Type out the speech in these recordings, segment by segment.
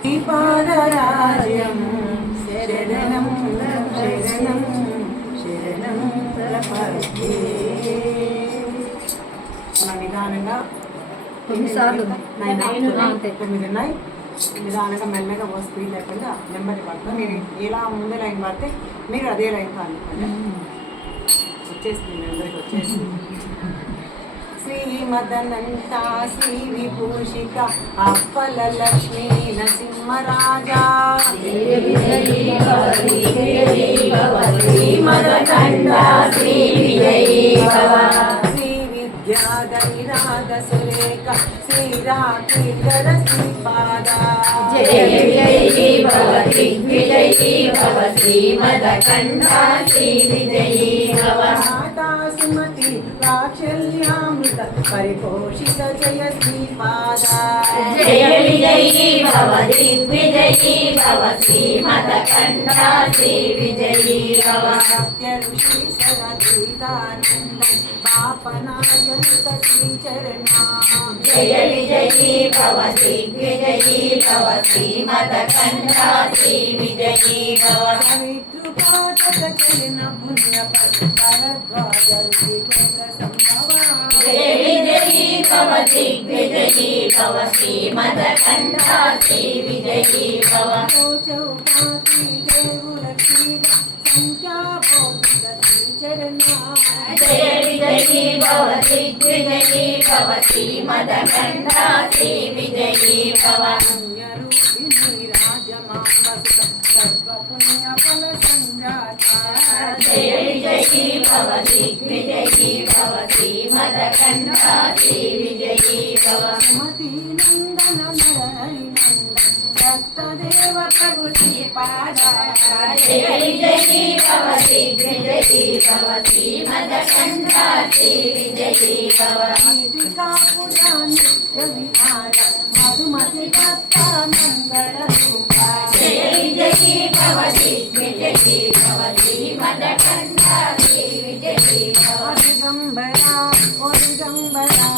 శ్రీపాదరాజ్యం శరణం శరణం శరణం ప్రపద్యే. నిదానంగా కొన్నిసార్లు 9 ఉన్నాయి. నిదానంగా మెల్లగా స్పీడ్ లేకుండా నెమ్మది పడతాం. మీరు ఇలా ముందే లైన్ పడితే మీరు అదే లైన్ కానుకోండి. వచ్చేస్తుంది, అందరికి వచ్చేస్తుంది. శ్రీమదనంత శ్రీ విభూషిక అప్పల లక్ష్మీ నరసింహరాజా శ్రీమదకండ శ్రీ విజయీ భవ. శ్రీ విద్యాధరిరాధ సురేఖ శ్రీరాకీర్ధర శ్రీపాద జయ విజయీ భవ దిగ్విజయీ భవ శ్రీమదకండ శ్రీ విజయీ భవ. సుమతి వాత్సల్యామృత పరిపోషిత జయ శ్రీపాద జయ విజయీ భవ దిగ్విజయీ భవ శ్రీమదకండ శ్రీ విజయీ భవ. సత్య ఋషి సరదీతానంద పాపనాయనిత శ్రీచరణ జయ విజయీ భవ దిగ్విజయీ భవ శ్రీమదకండ శ్రీ విజయీ భవ. పవిత్రుపాటక చరణ పుణ్య భరద్వాజ ఋషికేంద్ర సంభవ. జయ విజయీ భవ దిగ్విజయీ భవ శ్రీమదకండ శ్రీ విజయీ భవ. చౌపాతి దేవుల శ్రీద సంఖ్యాబోధిత శ్రీచరణ జయ విజయీ భవ దిగ్విజయీ భవ శ్రీమదకండ శ్రీ విజయీ భవ. పుణ్యరూపిణి రాజమాంబసుత సర్వపుణ్య ఫల సంజాత. జయ విజయీ భవ దిగ్విజయీ భవ శ్రీమదకండ శ్రీ విజయీ భవ. సుమతి నందన నరహరి నందన దత్తదేవ ప్రభు శ్రీపాద. జయ విజయీ భవ దిగ్విజయీ భవ శ్రీమదకండ శ్రీ విజయీ భవ. కాపురా నిత్య విహార మధుమతి దత్త మంగళ రూప. జయ విజయీ భవ దిగ్విజయీ భవ శ్రీమదకండ శ్రీ విజయీ భవ. దిగంబరా ఓ దిగంబరా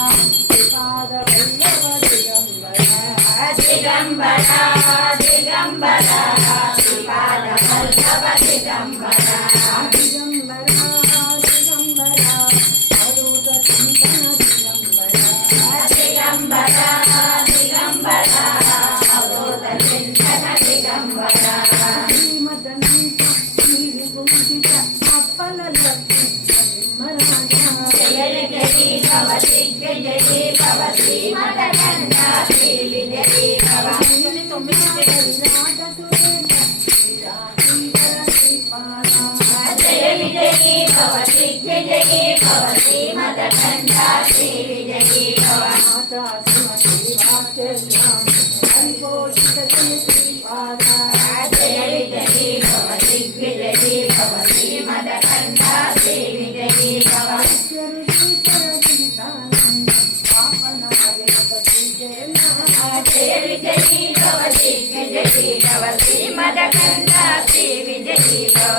శ్రీపాద వల్లభ దిగంబరా. దిగంబరా దిగంబరా శ్రీపాద వల్లభ దిగంబరా. దిగంబరా దిగంబరా అవధూత చింతన దిగంబరా. దిగంబరా దిగంబరా అవధూత చింతన దిగంబరా. శ్రీమదనంత శ్రీ విభూషిత అప్పల లక్ష్మీ నరసింహరాజా. జయ విజయీ భవ దిగ్విజయీ భవ శ్రీమదకండ శ్రీ విజయీ భవ. జయ విజయీ భవ దిగ్విజయీ భవ శ్రీమదకండ శ్రీ విజయీ భవ. జయ విజయీ భవ దిగ్విజయీ భవ శ్రీమదకండ శ్రీ విజయీ భవ. జయ విజయీ భవ దిగ్విజయీ భవ శ్రీమదకండ శ్రీ విజయీ భవ.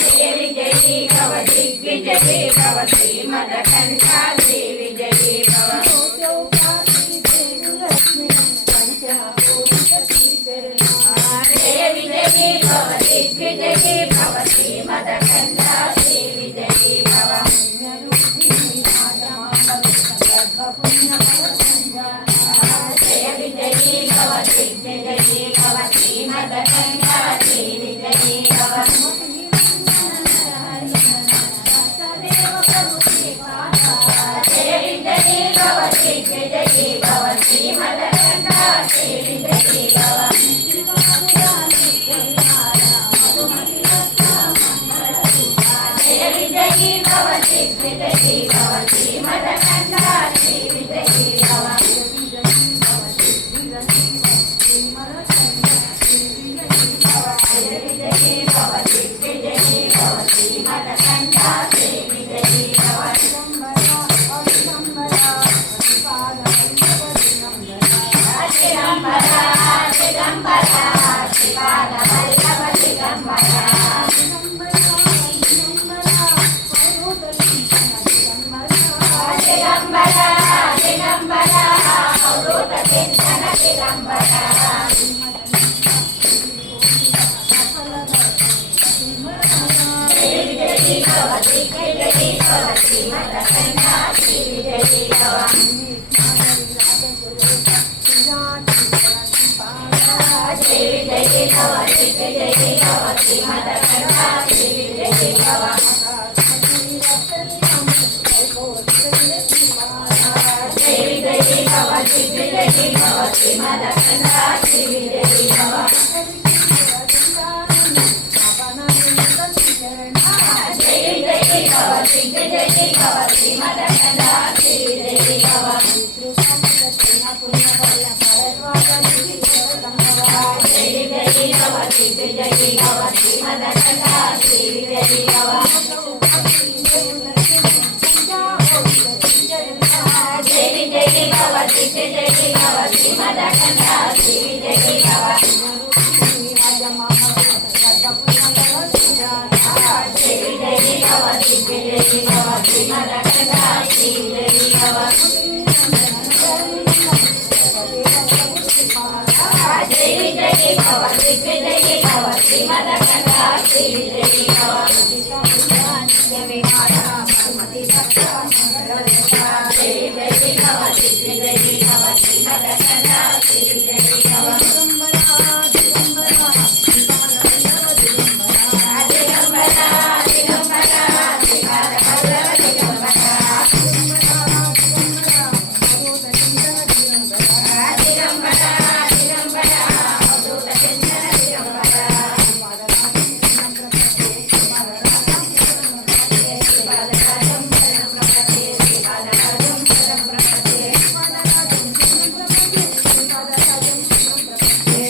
జయ విజయీ భవ దిగ్విజయీ భవ శ్రీమదకండ శ్రీ విజయీ భవ. జయ విజయీ భవ దిగ్విజయీ భవ శ్రీమదకండ శ్రీ విజయీ భవ. జయ విజయీ భవ దిగ్విజయీ భవ శ్రీమదకండ శ్రీ విజయీ భవ. జయ విజయీ భవ దిగ్విజయీ భవ శ్రీమదకండ శ్రీ విజయీ భవ. జయ విజయీ భవ దిగ్విజయీ భవ శ్రీమదకండ శ్రీ విజయీ భవ. జయ విజయీ భవ దిగ్విజయీ భవ శ్రీమదకండ శ్రీ విజయీ భవ. దిగంబరా దిగంబరా శ్రీపాద వల్లభ దిగంబరా. దిగంబరా ದಿಗಂಬರ ಅವಧೂತ ಚಿಂತನ ದಿಗಂಬರ ಶ್ರೀ ವಿಜಯೀ ಭವ ದಿಗ್ವಿಜಯೀ ಭವ ಶ್ರೀಮದಕಂಠ ಶ್ರೀ ವಿಜಯೀ ಭವ ಶ್ರೀ ವಿಜಯೀ ಭವ ದಿಗ್ವಿಜಯೀ ಭವ ಶ್ರೀಮದಕಂಠ ಶ್ರೀ ವಿಜಯೀ ಭವ ಶ್ರೀ ವಿಜಯೀ ಭವ ದಿಗ್ವಿಜಯೀ ಭವ ಶ್ರೀಮದಕಂಠ ಶ್ರೀ ವಿಜಯೀ ಭವ ಶ್ರೀ ವಿಜಯೀ ಭವ ದಿಗ್ವಿಜಯೀ ಭವ ಶ್ರೀಮದಕಂಠ ಶ್ರೀ ವಿಜಯೀ ಭವ ಶ್ರೀ ವಿಜಯೀ ಭವ ದಿಗ್ವಿಜಯೀ ಭವ ಶ್ರೀಮದಕಂಠ ಶ್ರೀ ವಿಜಯೀ ಭವ ಶ್ರೀ ವಿಜಯೀ ಭವ ದಿಗ್ವಿಜಯೀ ಭವ ಶ್ರೀಮದಕಂಠ ಶ್ರೀ ವಿಜಯೀ ಭವ ಶ್ರೀ ವಿಜಯೀ ಭವ ದಿಗ್ವಿಜಯೀ ಭವ ಶ್ರೀಮದಕಂಠ ಶ್ರೀ ವಿಜಯೀ ಭವ ಶ್ರೀ ವಿಜಯೀ ಭವ ದಿಗ್ವಿಜಯೀ ಭವ ಶ್ರೀಮದಕಂಠ ಶ್ರೀ ವಿಜಯೀ ಭವ ಶ್ರೀ ವಿಜಯೀ ಭವ ದಿಗ್ವಿಜಯೀ ಭವ ಶ್ರೀಮದಕಂಠ ಶ್ರೀ ವಿಜಯೀ ಭವ ದಿಗಂಬರ ದಿಗಂಬರ ಶ್ರೀಪಾದ ಪಲ್ಲವ ದಿಗಂಬರ ದಿಗಂಬರ ದಿಗಂಬರ ಅವಧೂತ ಚಿಂತನ ದಿಗಂಬರ ಶ್ರೀಪಾದರಾಜಂ ಶರಣಂ ಪ್ರಪದ್ಯೆ ಶ್ರೀಪಾದರಾಜಂ ಶರಣಂ ಪ್ರಪದ್ಯೆ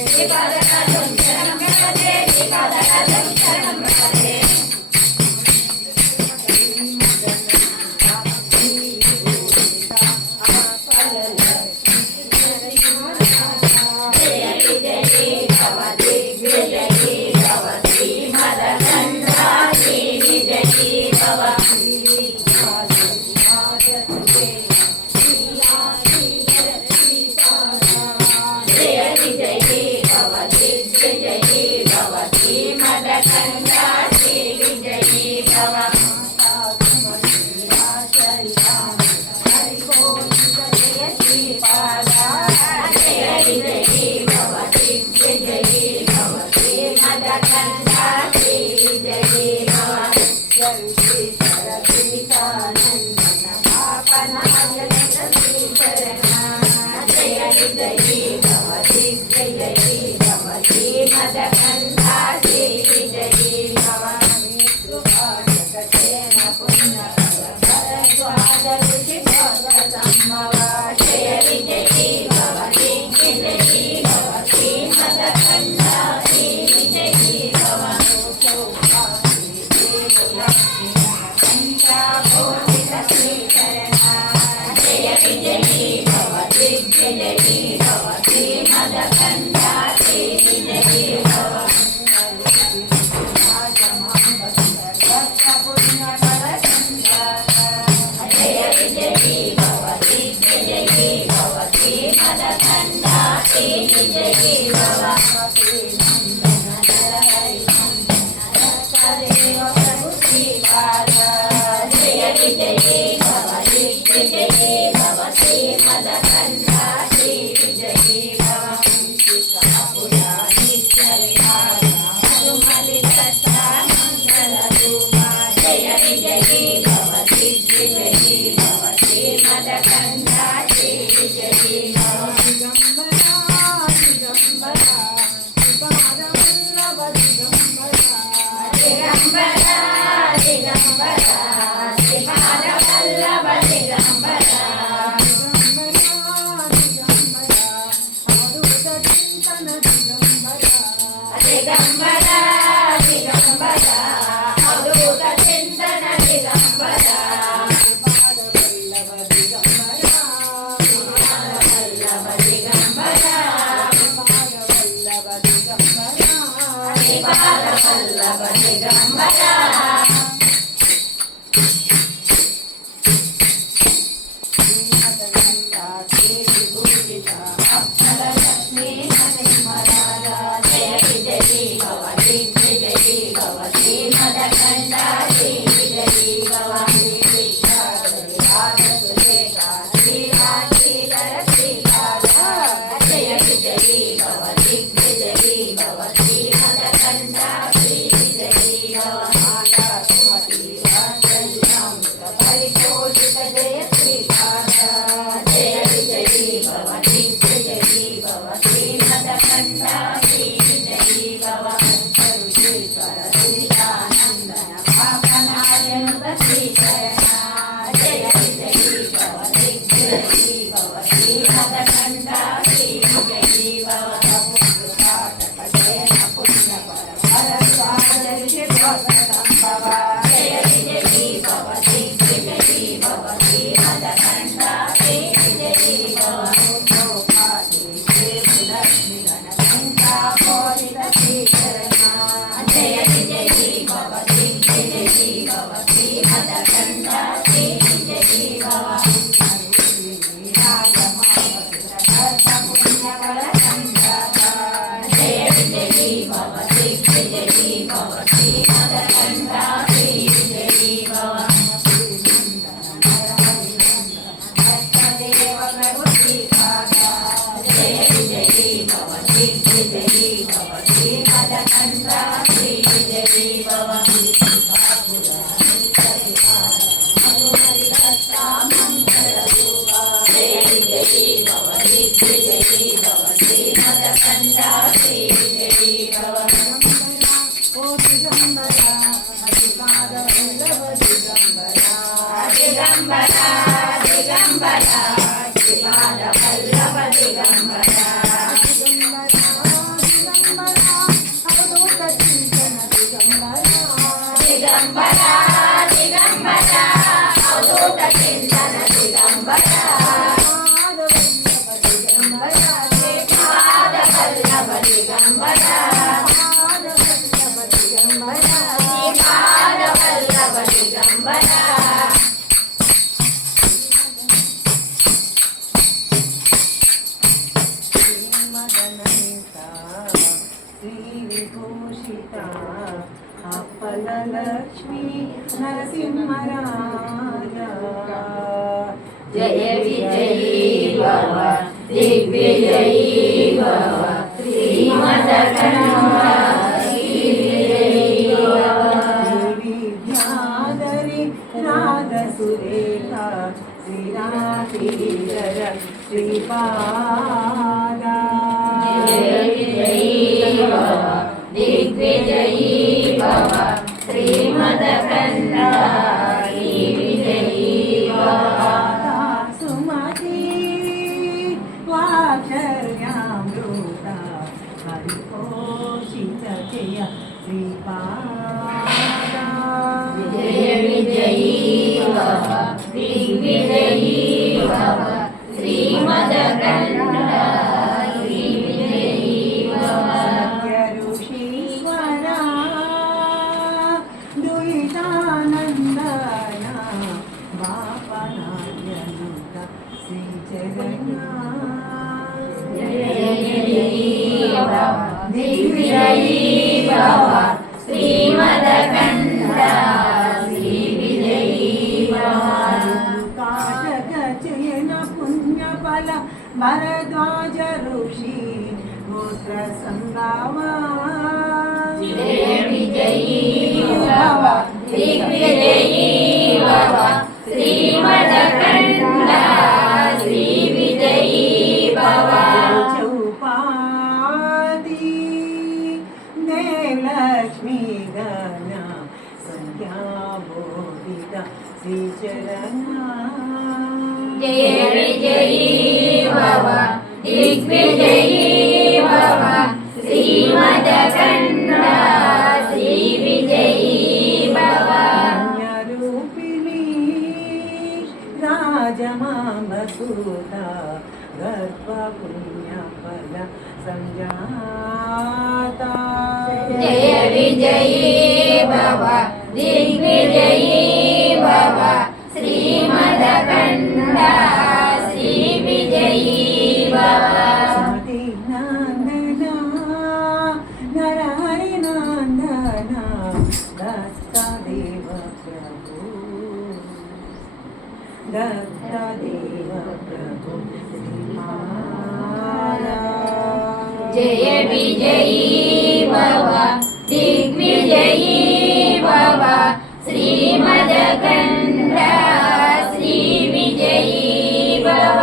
ಶ್ರೀಪಾದರಾಜಂ ಶರಣಂ ಪ್ರಪದ್ಯೆ ಶ್ರೀಪಾದರಾಜಂ ಶರಣಂ ಪ್ರಪದ್ಯೆ ಜಯ ವಿಜಯೀ ಭವ ದಿಗ್ವಿಜಯೀ ಭವ ಶ್ರೀಮದಕಂಠ ಶ್ರೀ ವಿಜಯೀ ಭವ ಜಯ ವಿಜಯೀ ಭವ ದಿಗ್ವಿಜಯೀ ಭವ ಶ್ರೀಮದಕಂಠ ಶ್ರೀ ವಿಜಯೀ ಭವ ಜಯ ವಿಜಯೀ ಭವ ದಿಗ್ವಿಜಯೀ ಭವ ಶ್ರೀಮದಕಂಠ ಶ್ರೀ ವಿಜಯೀ ಭವ ಜಯ ವಿಜಯೀ ಭವ ದಿಗ್ವಿಜಯೀ ಭವ ಶ್ರೀಮದಕಂಠ ಶ್ರೀ ವಿಜಯೀ ಭವ ಜಯ ವಿಜಯೀ ಭವ ದಿಗ್ವಿಜಯೀ ಭವ ಶ್ರೀಮದಕಂಠ ಶ್ರೀ ವಿಜಯೀ ಭವ ಜಯ ವಿಜಯೀ ಭವ ದಿಗ್ವಿಜಯೀ ಭವ ಶ್ರೀಮದಕಂಠ ಶ್ರೀ ವಿಜಯೀ ಭವ ಜಯ ವಿಜಯೀ ಭವ ದಿಗ್ವಿಜಯೀ ಭವ ಶ್ರೀಮದಕಂಠ ಶ್ರೀ ವಿಜಯೀ ಭವ ಜಯ ವಿಜಯೀ ಭವ ದಿಗ್ವಿಜಯೀ ಭವ ಶ್ರೀಮದಕಂಠ ಶ್ರೀ ವಿಜಯೀ ಭವ ಜಯ ವಿಜಯೀ ಭವ ದಿಗ್ವಿಜಯೀ ಭವ ಶ್ರೀಮದಕಂಠ ಶ್ರೀ ವಿಜಯೀ ಭವ ದಿಗಂಬರ ದಿಗಂಬರ ಶ್ರೀಪಾದ ಪಲ್ಲವ ದಿಗಂಬರ लक्ष्मी नरसिंहराजा जय विजयी भव दिग्विजयी भव श्रीमदकन्या श्रीविजयी भव विद्याधरी नादसुरेखा श्रीनाथीधर श्रीपादा जय विजयी भव दिग्विजयी भव श्रीमदकन्या श्रीविजयी भव सुमती वाचर्यामृता हरिपोषित जय श्रीपादा जय विजयी भव दिग्विजयी भव श्रीमदकन्या श्रीविजयी भव ऋषीश्वरा दुहितानन्दना बापनार्यनुत श्रीजगन्नाथ जय विजयी भव दिग्विजयी भव श्रीमदकन्या श्रीविजयी भव काटकचयन पुण्यफल भरद्वाज ऋषि गोत्र संगावा जय विजयी भव दिग्विजयी भव श्रीमदकन्या श्रीविजयी भव चौपादी देवलक्ष्मी गणा संख्याबोधिता श्रीचरणा जय विजयी भव दिग्विजयी भव श्रीमदकन्या श्रीविजयी भव रूपिणी राजमामसूता गर्भपुण्यफल संजाता जय विजयी भव दिग्विजयी भव श्रीमदकन्या श्रीविजयी भव सुमति नंदना नरहरि नंदना दत्तदेव प्रभु जय विजयी भव दिग्विजयी भव श्रीमदकन्या श्रीविजयी भव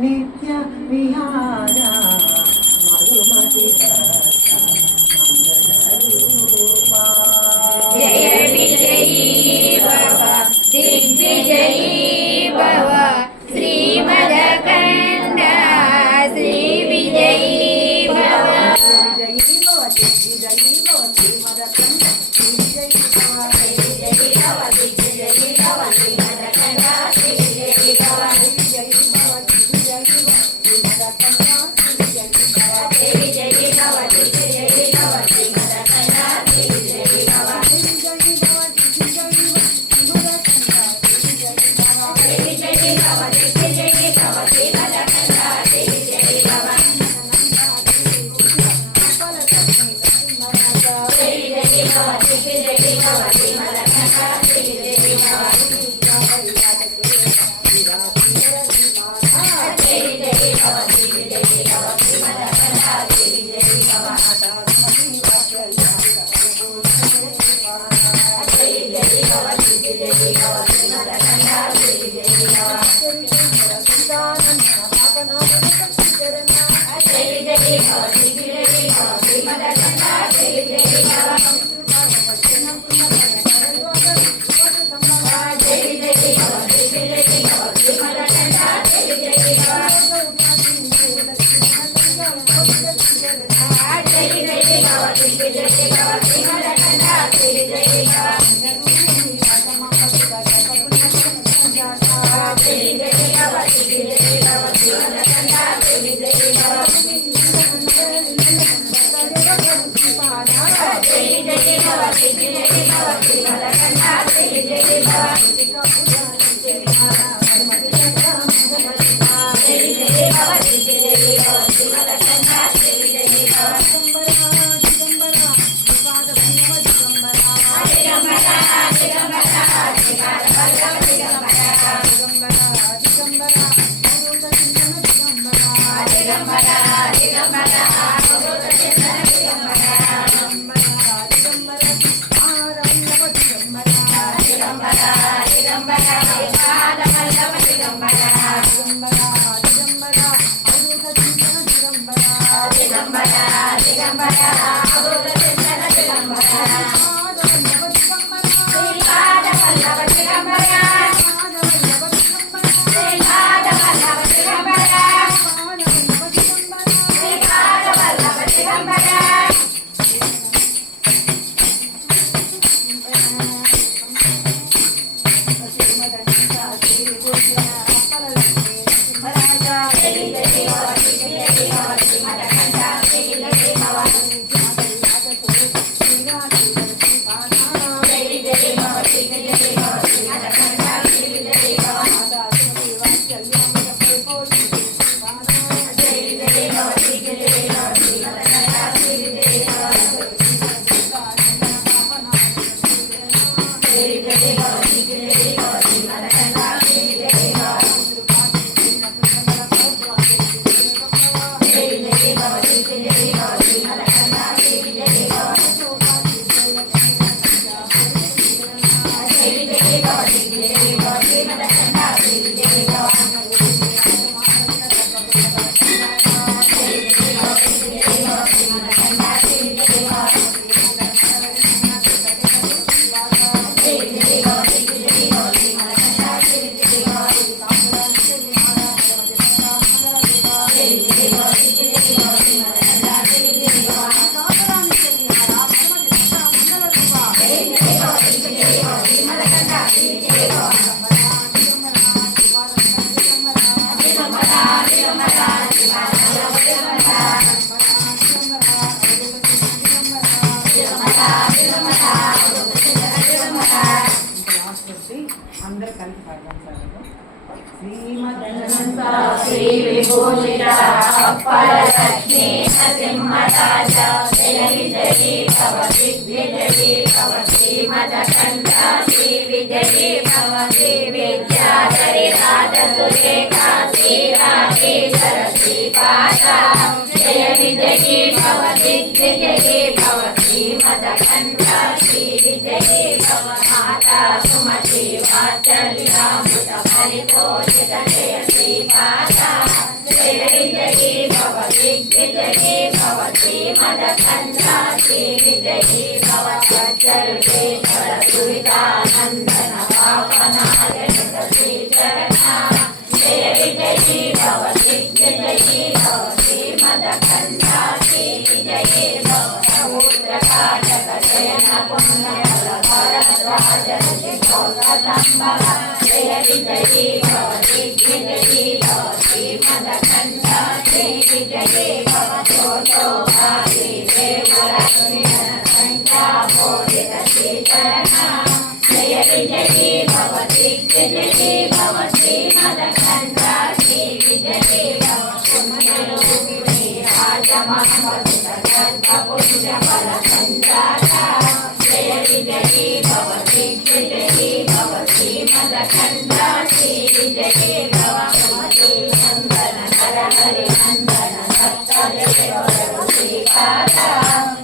नित्य विहारा मधुमति मंगलरूपा जय विजयी भव दिग्विजयी भव श्रीमदकन्या श्रीविजयी भव विजयी भवति विजयी भवति मदकन्या श्रीविजयी भवति विजयी भव दिग्विजयी भव श्रीमदकन्या श्रीविजयी भव विजयी भवति विजयी भवति मदकन्या श्रीविजयी भवति विजयी भव दिग्विजयी भव श्रीमदकन्या श्रीविजयी भव विजयी भवति विजयी भवति मदकन्या श्रीविजयी भवति विजयी भव दिग्विजयी भव श्रीमदकन्या श्रीविजयी भव विजयी भव दिग्विजयी भव श्रीमदकन्या श्रीविजयी भव विजयी भव दिग्विजयी भव श्रीमदकन्या श्रीविजयी भव विजयी भव दिग्विजयी भव श्रीमदकन्या श्रीविजयी भव विजयी भव दिग्विजयी भव श्रीमदकन्या श्रीविजयी भव विजयी भव दिग्विजयी भव श्रीमदकन्या श्रीविजयी भव विजयी भव दिग्विजयी भव श्रीमदकन्या श्रीविजयी भव అందరు కలిసి పాడదాం సార్. శ్రీమదనంత శ్రీ విభూషిత అప్పలక్ష్మీ నరసింహరాజ జయ విజయీ భవ దిగ్విజయీ భవ శ్రీమదకంఠ శ్రీ విజయీ భవ శ్రీ విద్యాధరి రాజసురేఖ శ్రీరాజేశ్వర శ్రీపాద జయ విజయీ భవ దిగ్విజయీ భవ శ్రీమదకంఠ శ్రీ విజయీ భవ మాతా సుమతి వాత్సల్యామృత పరితోషిత జయ శ్రీపాద జయ విజయీ భవ దిగ్విజయీ భవ శ్రీమదకంఠ శ్రీ విజయీ భవ సర్వేశ్వర సువిధానందన పావనాజనిత శ్రీచరణ జయ విజయీ భవ దిగ్విజయీ భవ శ్రీమదకంఠ శ్రీ విజయీ భవ సముద్రకాటక శయన పుణ్యఫల భరద్వాజ సంభవ జయ విజయీ భవ దిగ్విజయీ భవ శ్రీమదకంఠ శ్రీ విజయీ భవ చోటోపాధి దేవలక్ష్మీ సంఖ్యాబోధిత శ్రీచరణ జయ విజయీ భవ దిగ్విజయీ భవ శ్రీమదకంఠ శ్రీ విజయీ భవ పుణ్యరూపిణి రాజమహంవసిత గర్భపుణ్యఫల సంజాత జయ విజయీ భవ దిగ్విజయీ భవ శ్రీమదకంఠ శ్రీ విజయీ భవ సుమతి నందన నరహరి నందన భక్తదేవర శ్రీపాద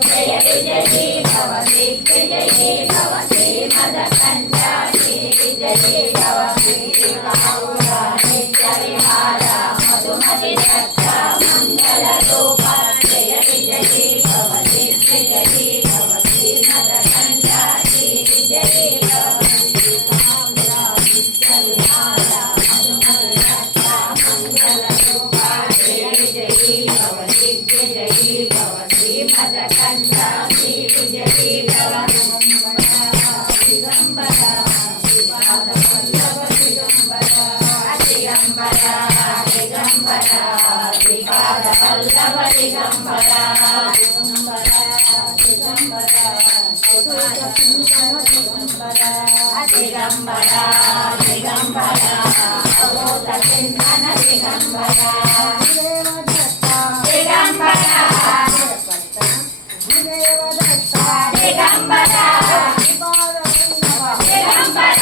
జయ విజయీ భవ దిగ్విజయీ భవ శ్రీమదకంఠ శ్రీ విజయీ భవ శ్రీకాంత నిత్య విహార మధుమతి దత్త మంగళ రూప జయ విజయీ భవ దిగ్విజయీ భవ శ్రీమదకంఠ శ్రీ విజయీ భవ శ్రీకాంత నిత్య విహార మధుమతి దత్త మంగళ రూప జయ విజయీ భవ దిగ్విజయీ భవ శ్రీమదకంఠ శ్రీ విజయీ భవ దిగంబర శ్రీపాద వల్లభ దిగంబర దిగంబర దిగంబర శ్రీపాద వల్లభ దిగంబర దిగంబర దిగంబర శ్రీపాద చింతన దిగంబర దిగంబర దిగంబర అవధూత చింతన దిగంబర దిగంబర దిగంబర దిగంబర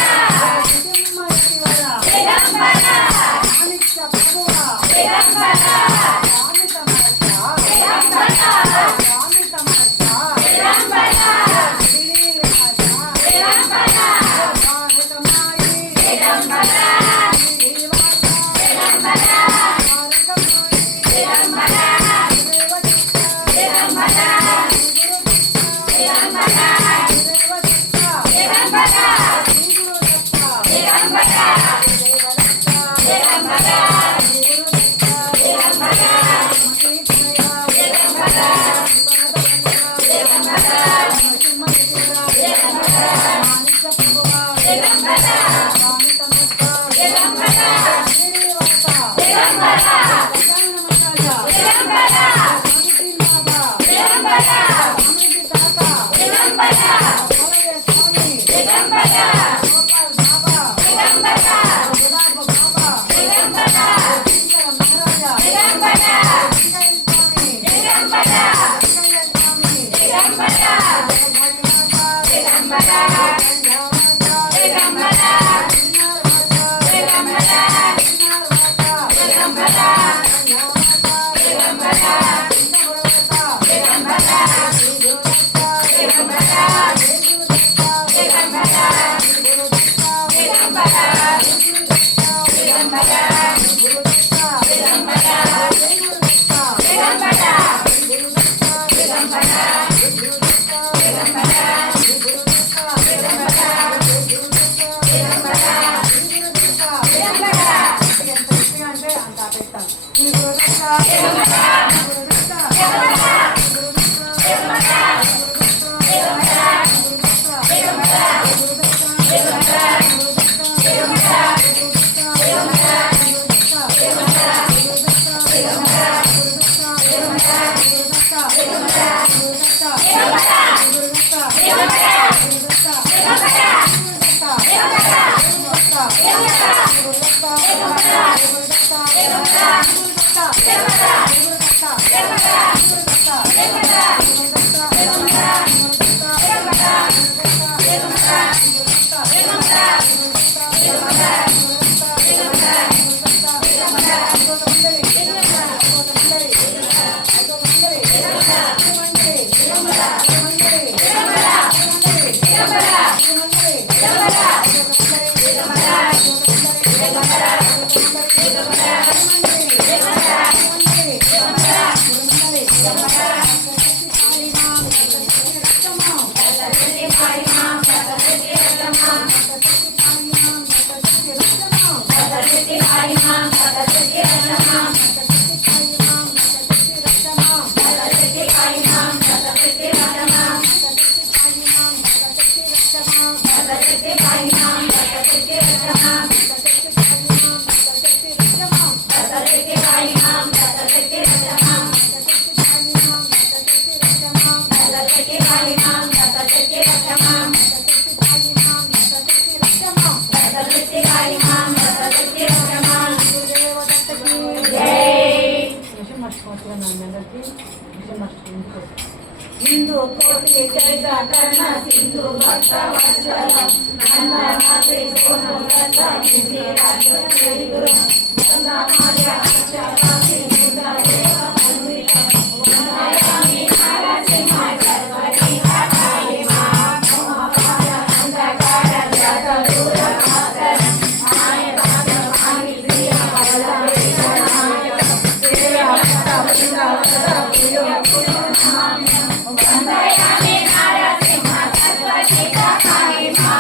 హిందూ కోటి జగన్న సింధు భక్త వత్సలం నందనాథి సోను దత్త విధి రాజు శ్రీగురు గంగా మాయ అక్షరామి సుందరేవ మందిర వందయామి నరసింహ సర్వతి హరాయి మా మోహపాల అంధకార జగ దూర మాతర మాయ భాగవాని ప్రియ బలవే గణాయ ప్రియ భక్త బృందావన ప్రియ వందయామి నరసింహ సర్వతి హరాయి మా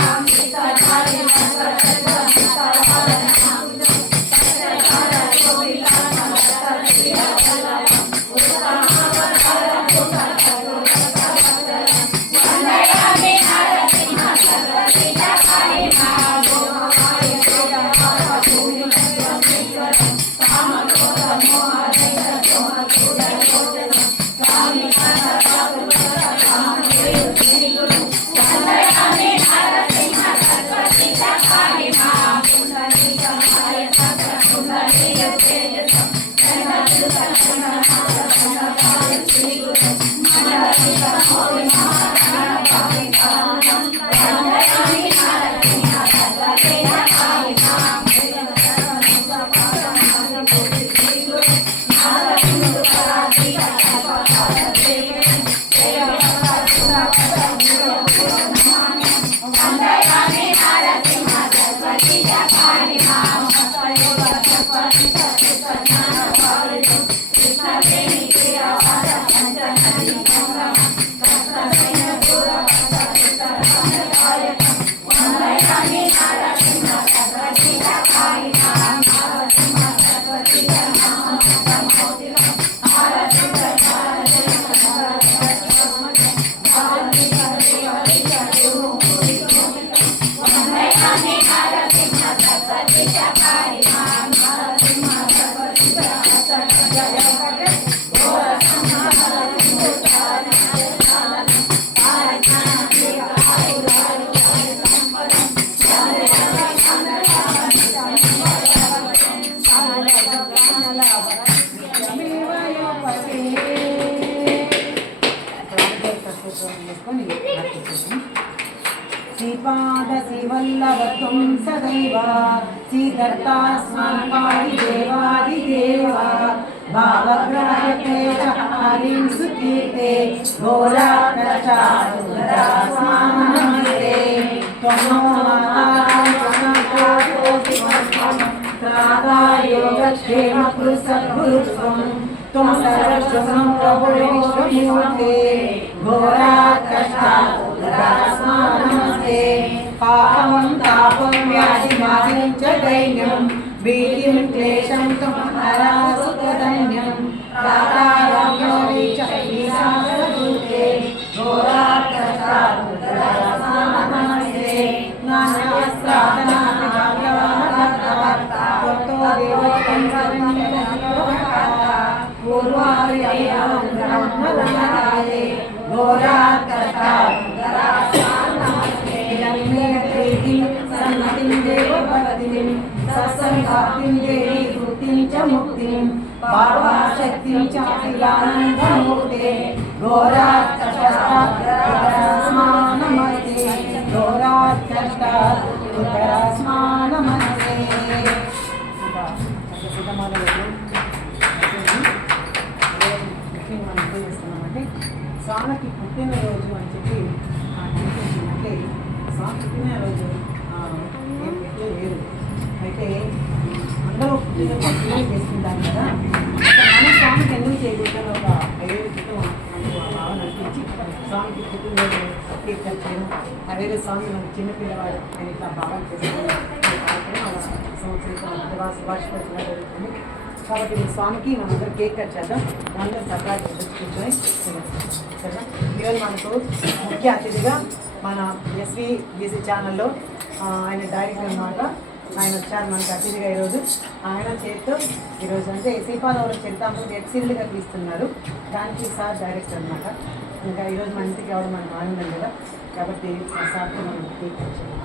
శ్రీపాద శ్రీవల్లభత్వం సదైవ శ్రీదత్తాస్మాన్ పాడి దేవాదిదేవ భావగ్రాహతే హరిం సుకీర్తే ఘోరాకర్షాస్మానమస్తే త్వమో యోగక్షేమకృ సద్గురుత్వం త్వం సర్వశ్వం ప్రభు విశ్వమూర్తే ఘోరాకర్షాస్మానమస్తే పాపం తాపం వ్యాధి మాదిం చ దైన్యం భీతిం క్లేశం త్వం హరాసుతధన్యం ప్రాతారామ్యోరి చ ఈశానదూతే ఘోరాకర్షాస్మానమస్తే జ్ఞానవస్త్రాదనాపి భగవానభక్తో దేవత్వం పూర్వార్యం బ్రహ్మగుణాయే ఘోరాకర్షాస్మానమస్తే సన్నతిం దేవభక్తిం సత్సంగాప్తిం దేవి భృతిం చ ముక్తిం భావాశక్తిం చ అఖిలానందమూర్తే ఘోరాకర్షాస్మానమస్తే ఘోరాకర్షాస్మానమస్తే. ముఖ్యంగా మనం ఏం చేస్తున్నామంటే స్వామికి పుట్టినరోజు అని చెప్పి అంటే స్వామి పుట్టినరోజు ఏం పెట్టే లేదు. అయితే అందరూ పుట్టిన చేసుకుంటారు కదా, మన స్వామికి ఎందుకు చేయకూడదని ఒక 5 ఏళ్ళ క్రితం మనకు ఆ భావన అనిపించి స్వామికి పుట్టినరోజు కేక్ కట్ చేయడం, 5 ఏళ్ళ స్వామి మనకు చిన్నపిల్లవాడు అని ఇట్లా భావన చేసుకుని సంవత్సరం శుభాషిగా జరుగుతుంది. కాబట్టి ఈ స్వామికి మనందరం కేక్ కట్ చేద్దాం, అందరం సర్ప్రైజ్ కూర్చొని కదా. ఈరోజు మనకు ముఖ్య అతిథిగా మన SVBC ఛానల్లో ఆయన డైరెక్టర్ అన్నమాట, ఆయన వచ్చారు మనకు అతిథిగా ఈరోజు. ఆయన చేతితో ఈరోజు అంటే శ్రీపాదవరం చరితాంశం వెబ్ సిరీస్గా తీస్తున్నారు, దానికి సార్ డైరెక్టర్ అనమాట. ఇంకా ఈరోజు మన ఇంటికి ఎవరు మనకు ఆనందం కదా, కాబట్టి ఆ సార్తో మనం కేక్ కట్ చేద్దాం.